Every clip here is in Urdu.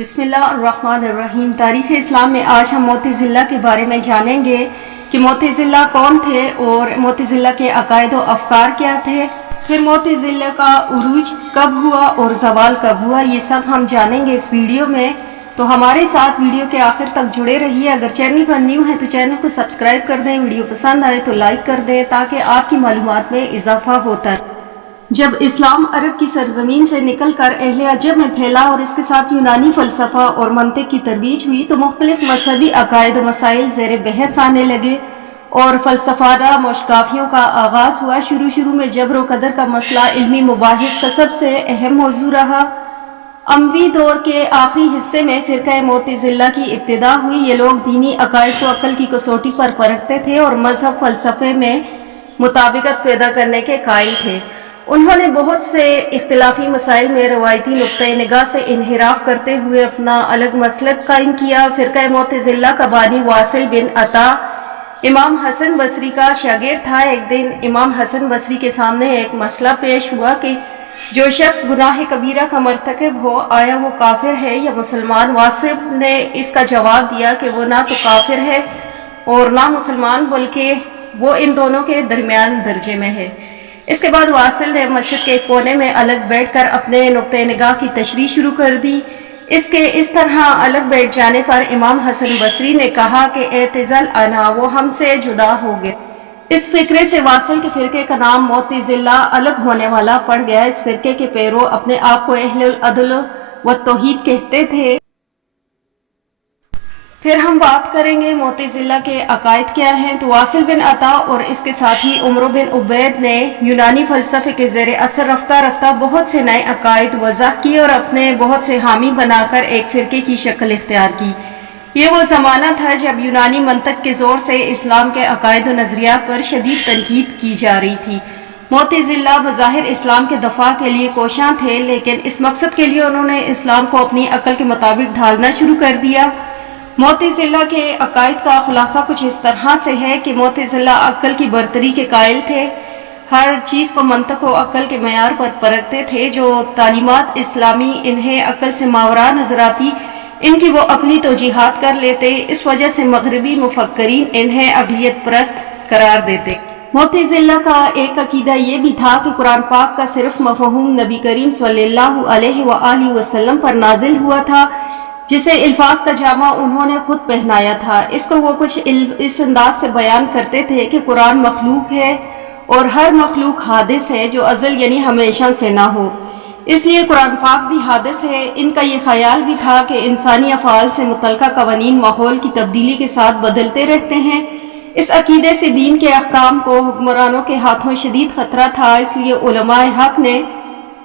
بسم اللہ الرحمن الرحیم۔ تاریخ اسلام میں آج ہم معتزلہ کے بارے میں جانیں گے کہ معتزلہ کون تھے اور معتزلہ کے عقائد و افکار کیا تھے، پھر معتزلہ کا عروج کب ہوا اور زوال کب ہوا، یہ سب ہم جانیں گے اس ویڈیو میں۔ تو ہمارے ساتھ ویڈیو کے آخر تک جڑے رہیے۔ اگر چینل پر نیو ہے تو چینل کو سبسکرائب کر دیں، ویڈیو پسند آئے تو لائک کر دیں تاکہ آپ کی معلومات میں اضافہ ہوتا ہے۔ جب اسلام عرب کی سرزمین سے نکل کر اہل عجم میں پھیلا اور اس کے ساتھ یونانی فلسفہ اور منطق کی ترویج ہوئی تو مختلف مذہبی عقائد و مسائل زیر بحث آنے لگے اور فلسفانہ مشکافیوں کا آغاز ہوا۔ شروع میں جبر و قدر کا مسئلہ علمی مباحث کا سب سے اہم موضوع رہا۔ اموی دور کے آخری حصے میں فرقہ معتزلہ کی ابتدا ہوئی۔ یہ لوگ دینی عقائد کو عقل کی کسوٹی پر پرکھتے تھے اور مذہب فلسفے میں مطابقت پیدا کرنے کے قائل تھے۔ انہوں نے بہت سے اختلافی مسائل میں روایتی نقطۂ نگاہ سے انحراف کرتے ہوئے اپنا الگ مسلک قائم کیا۔ فرقہ معتزلہ کا بانی واصل بن عطا امام حسن بصری کا شاگرد تھا۔ ایک دن امام حسن بصری کے سامنے ایک مسئلہ پیش ہوا کہ جو شخص گناہ کبیرہ کا مرتکب ہو آیا وہ کافر ہے یا مسلمان؟ واصل نے اس کا جواب دیا کہ وہ نہ تو کافر ہے اور نہ مسلمان، بلکہ وہ ان دونوں کے درمیان درجے میں ہے۔ اس کے بعد واصل نے مسجد کے کونے میں الگ بیٹھ کر اپنے نقطۂ نگاہ کی تشریح شروع کر دی۔ اس طرح الگ بیٹھ جانے پر امام حسن بصری نے کہا کہ اعتزل عنا، وہ ہم سے جدا ہو گئے۔ اس فکرے سے واصل کے فرقے کا نام معتزلہ الگ ہونے والا پڑ گیا۔ اس فرقے کے پیرو اپنے آپ کو اہل العدل و توحید کہتے تھے۔ پھر ہم بات کریں گے معتزلہ کے عقائد کیا ہیں۔ تو واصل بن عطا اور اس کے ساتھی عمرو بن عبید نے یونانی فلسفے کے زیر اثر رفتہ رفتہ بہت سے نئے عقائد وضع کیے اور اپنے بہت سے حامی بنا کر ایک فرقے کی شکل اختیار کی۔ یہ وہ زمانہ تھا جب یونانی منطق کے زور سے اسلام کے عقائد و نظریات پر شدید تنقید کی جا رہی تھی۔ معتزلہ بظاہر اسلام کے دفاع کے لیے کوشاں تھے، لیکن اس مقصد کے لیے انہوں نے اسلام کو اپنی عقل کے مطابق ڈھالنا شروع کر دیا۔ معتزلہ کے عقائد کا خلاصہ کچھ اس طرح سے ہے کہ معتزلہ عقل کی برتری کے قائل تھے، ہر چیز کو منطق و عقل کے معیار پر پرکھتے تھے۔ جو تعلیمات اسلامی انہیں عقل سے ماوراء نظر آتی ان کی وہ عقلی توجیہات کر لیتے، اس وجہ سے مغربی مفکرین انہیں عقلیت پرست قرار دیتے۔ معتزلہ کا ایک عقیدہ یہ بھی تھا کہ قرآن پاک کا صرف مفہوم نبی کریم صلی اللہ علیہ وآلہ وسلم پر نازل ہوا تھا، جسے الفاظ کا جامہ انہوں نے خود پہنایا تھا۔ اس کو وہ کچھ اس انداز سے بیان کرتے تھے کہ قرآن مخلوق ہے اور ہر مخلوق حادث ہے جو ازل یعنی ہمیشہ سے نہ ہو، اس لیے قرآن پاک بھی حادث ہے۔ ان کا یہ خیال بھی تھا کہ انسانی افعال سے متعلقہ قوانین ماحول کی تبدیلی کے ساتھ بدلتے رہتے ہیں۔ اس عقیدے سے دین کے احکام کو حکمرانوں کے ہاتھوں شدید خطرہ تھا، اس لیے علماء حق نے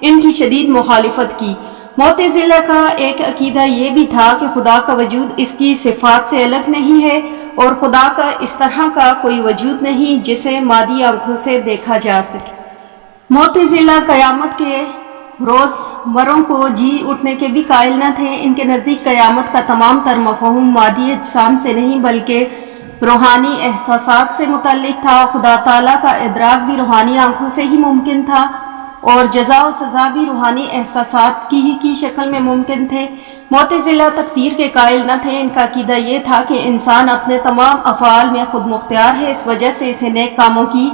ان کی شدید مخالفت کی۔ معتزلہ کا ایک عقیدہ یہ بھی تھا کہ خدا کا وجود اس کی صفات سے الگ نہیں ہے اور خدا کا اس طرح کا کوئی وجود نہیں جسے مادی آنکھوں سے دیکھا جا سکے۔ معتزلہ قیامت کے روز مروں کو جی اٹھنے کے بھی قائل نہ تھے۔ ان کے نزدیک قیامت کا تمام تر مفہوم مادی اجسام سے نہیں بلکہ روحانی احساسات سے متعلق تھا۔ خدا تعالیٰ کا ادراک بھی روحانی آنکھوں سے ہی ممکن تھا اور جزا و سزا بھی روحانی احساسات کی شکل میں ممکن تھے۔ معتزلہ تقدیر کے قائل نہ تھے۔ ان کا عقیدہ یہ تھا کہ انسان اپنے تمام افعال میں خود مختار ہے، اس وجہ سے اسے نیک کاموں کی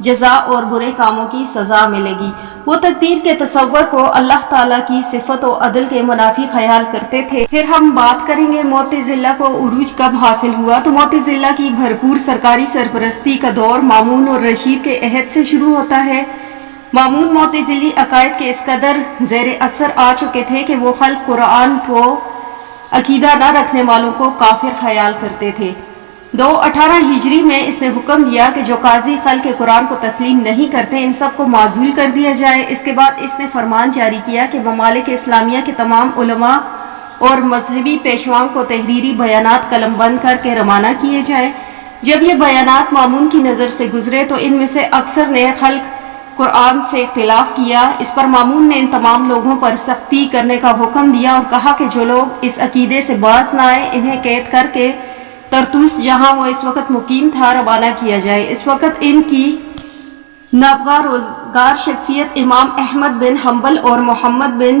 جزا اور برے کاموں کی سزا ملے گی۔ وہ تقدیر کے تصور کو اللہ تعالیٰ کی صفت و عدل کے منافی خیال کرتے تھے۔ پھر ہم بات کریں گے معتزلہ کو عروج کب حاصل ہوا۔ تو معتزلہ کی بھرپور سرکاری سرپرستی کا دور مامون اور رشید کے عہد سے شروع ہوتا ہے۔ مامون معتزلی عقائد کے اس قدر زیر اثر آ چکے تھے کہ وہ خلق قرآن کو عقیدہ نہ رکھنے والوں کو کافر خیال کرتے تھے۔ 218 ہجری میں اس نے حکم دیا کہ جو قاضی خلق قرآن کو تسلیم نہیں کرتے ان سب کو معزول کر دیا جائے۔ اس کے بعد اس نے فرمان جاری کیا کہ ممالک اسلامیہ کے تمام علماء اور مذہبی پیشواؤں کو تحریری بیانات قلم بند کر کے روانہ کیے جائیں۔ جب یہ بیانات مامون کی نظر سے گزرے تو ان میں سے اکثر نے خلق قرآن سے اختلاف کیا۔ اس پر مامون نے ان تمام لوگوں پر سختی کرنے کا حکم دیا اور کہا کہ جو لوگ اس عقیدے سے باز نہ آئے انہیں قید کر کے طرطوس جہاں وہ اس وقت مقیم تھا روانہ کیا جائے۔ اس وقت ان کی نابغہ روزگار شخصیت امام احمد بن حنبل اور محمد بن